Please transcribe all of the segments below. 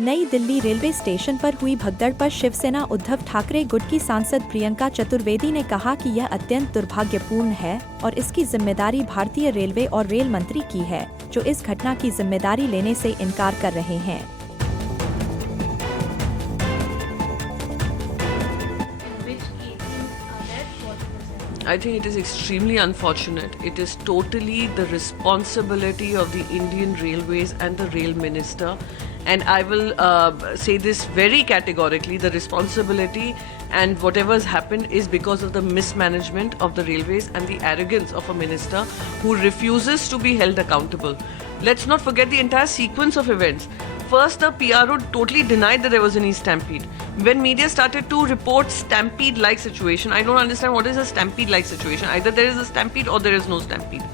नई Delhi railway station पर हुई भगदड़ पर शिवसेना उद्धव ठाकरे गुट की सांसद प्रियंका चतुर्वेदी ने कहा कि यह अत्यंत दुर्भाग्यपूर्ण है और इसकी जिम्मेदारी भारतीय रेलवे और रेल मंत्री की है, जो इस घटना की जिम्मेदारी लेने से इनकार कर रहे हैं। I think it is extremely unfortunate. It is totally the responsibility of the Indian Railways and the Rail Minister. And I will say this very categorically, the responsibility and whatever has happened is because of the mismanagement of the railways and the arrogance of a minister who refuses to be held accountable. Let's not forget the entire sequence of events. First, the PRO totally denied that there was any stampede. When media started to report stampede-like situation, I don't understand what is a stampede-like situation. Either there is a stampede or there is no stampede.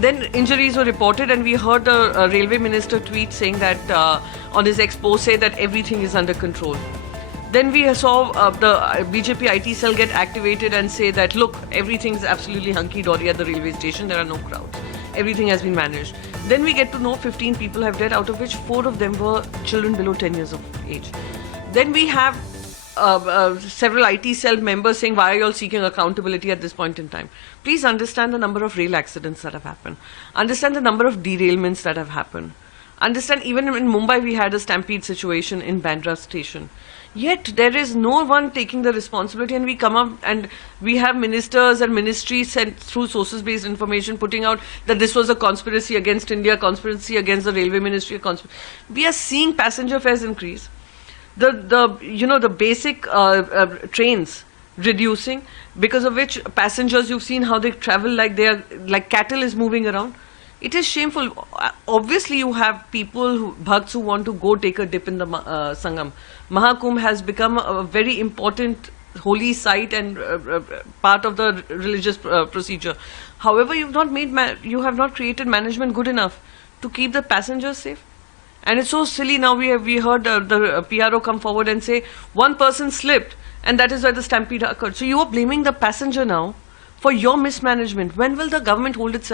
Then injuries were reported and we heard the railway minister tweet saying that on his expose that everything is under control. Then we saw the BJP IT cell get activated and say that look, everything is absolutely hunky-dory at the railway station, there are no crowds. Everything has been managed. Then we get to know 15 people have died, out of which 4 of them were children below 10 years of age. Then we have several IT cell members saying, why are you all seeking accountability at this point in time? Please understand the number of rail accidents that have happened. Understand the number of derailments that have happened. Understand, even in Mumbai we had a stampede situation in Bandra station. Yet there is no one taking the responsibility, and we come up and we have ministers and ministries sent through sources-based information putting out that this was a conspiracy against India, conspiracy against the railway ministry. We are seeing passenger fares increase. The basic trains reducing, because of which passengers, you've seen how they travel like they are like cattle is moving around. It is shameful. Obviously, you have people, bhakts, who want to go take a dip in the Sangam. Mahakumbh has become a very important holy site and part of the religious procedure. However, you have not created management good enough to keep the passengers safe. And it's so silly now. We heard the PRO come forward and say one person slipped and that is why the stampede occurred. So you are blaming the passenger now for your mismanagement. When will the government hold itself